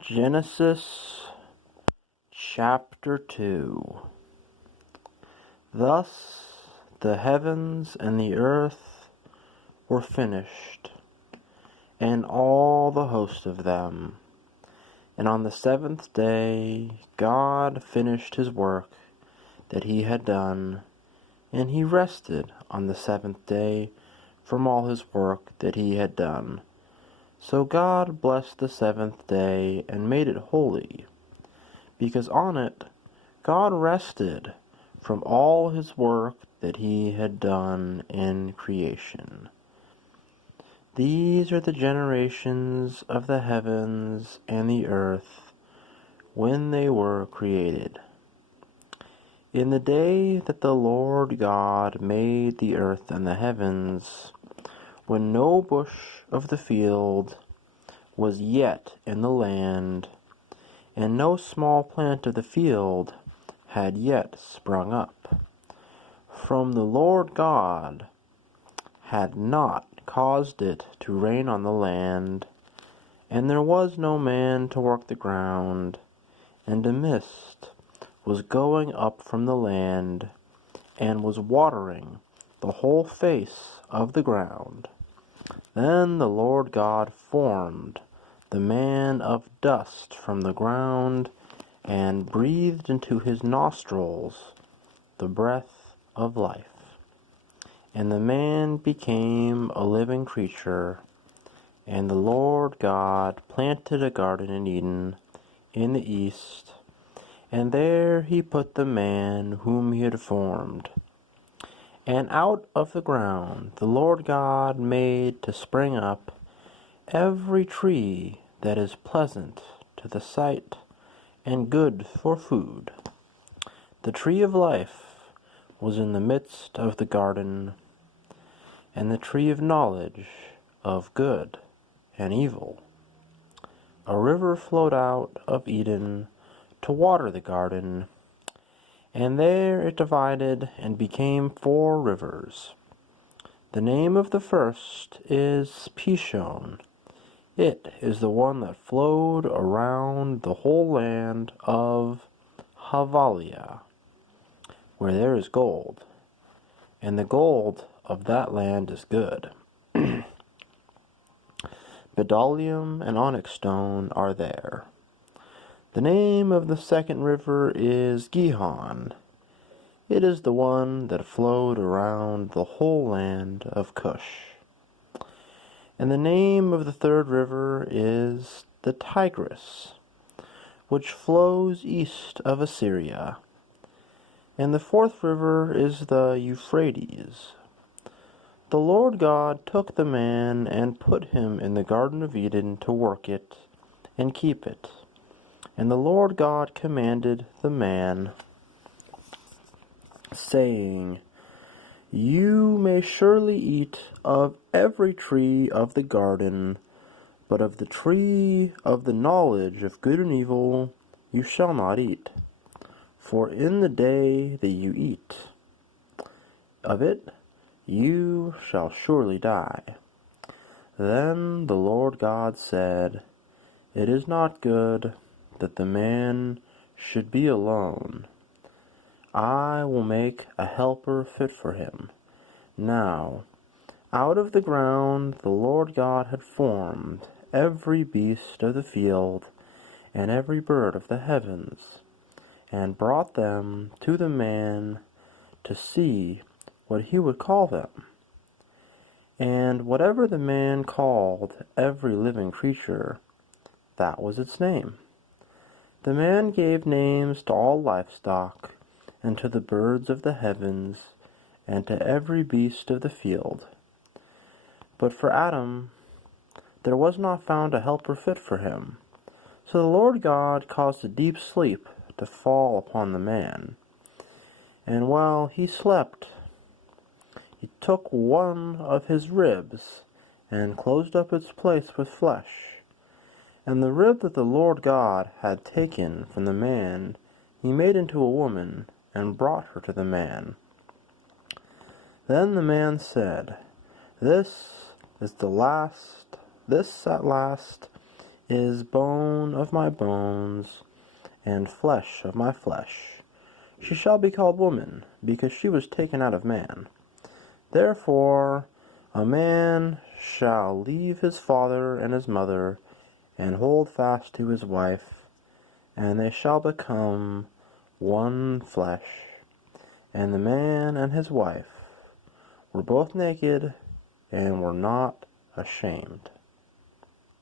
Genesis chapter 2. Thus the heavens and the earth were finished, and all the host of them. And on the seventh day God finished his work that he had done, and he rested on the seventh day from all his work that he had done. So God blessed the seventh day and made it holy, because on it God rested from all his work that he had done in creation. These are the generations of the heavens and the earth when they were created. In the day that the Lord God made the earth and the heavens, when no bush of the field was yet in the land, and no small plant of the field had yet sprung up, from the Lord God had not caused it to rain on the land, and there was no man to work the ground, and a mist was going up from the land, and was watering the whole face of the ground. Then the Lord God formed the man of dust from the ground, and breathed into his nostrils the breath of life. And the man became a living creature, and the Lord God planted a garden in Eden in the east, and there he put the man whom he had formed. And out of the ground the Lord God made to spring up every tree that is pleasant to the sight and good for food. The tree of life was in the midst of the garden, and the tree of knowledge of good and evil. A river flowed out of Eden to water the garden, and there it divided and became 4 rivers. The name of the first is Pishon. It is the one that flowed around the whole land of Havalia, where there is gold, and the gold of that land is good. Bdellium and onyx stone are there. The name of the second river is Gihon. It is the one that flowed around the whole land of Cush. And the name of the third river is the Tigris, which flows east of Assyria. And the fourth river is the Euphrates. The Lord God took the man and put him in the Garden of Eden to work it and keep it. And the Lord God commanded the man, saying, You may surely eat of every tree of the garden, but of the tree of the knowledge of good and evil you shall not eat. For in the day that you eat of it, you shall surely die. Then the Lord God said, It is not good that the man should be alone. I will make a helper fit for him. Now, out of the ground the Lord God had formed every beast of the field and every bird of the heavens, and brought them to the man to see what he would call them. And whatever the man called every living creature, that was its name. The man gave names to all livestock, and to the birds of the heavens, and to every beast of the field. But for Adam there was not found a helper fit for him. So the Lord God caused a deep sleep to fall upon the man. And while he slept, he took one of his ribs, and closed up its place with flesh. And the rib that the Lord God had taken from the man he made into a woman, and brought her to the man. Then the man said, This at last is bone bone of my bones, and flesh of my flesh. She shall be called woman, because she was taken out of man. Therefore a man shall leave his father and his mother, and hold fast to his wife, and they shall become one flesh. And the man and his wife were both naked, and were not ashamed.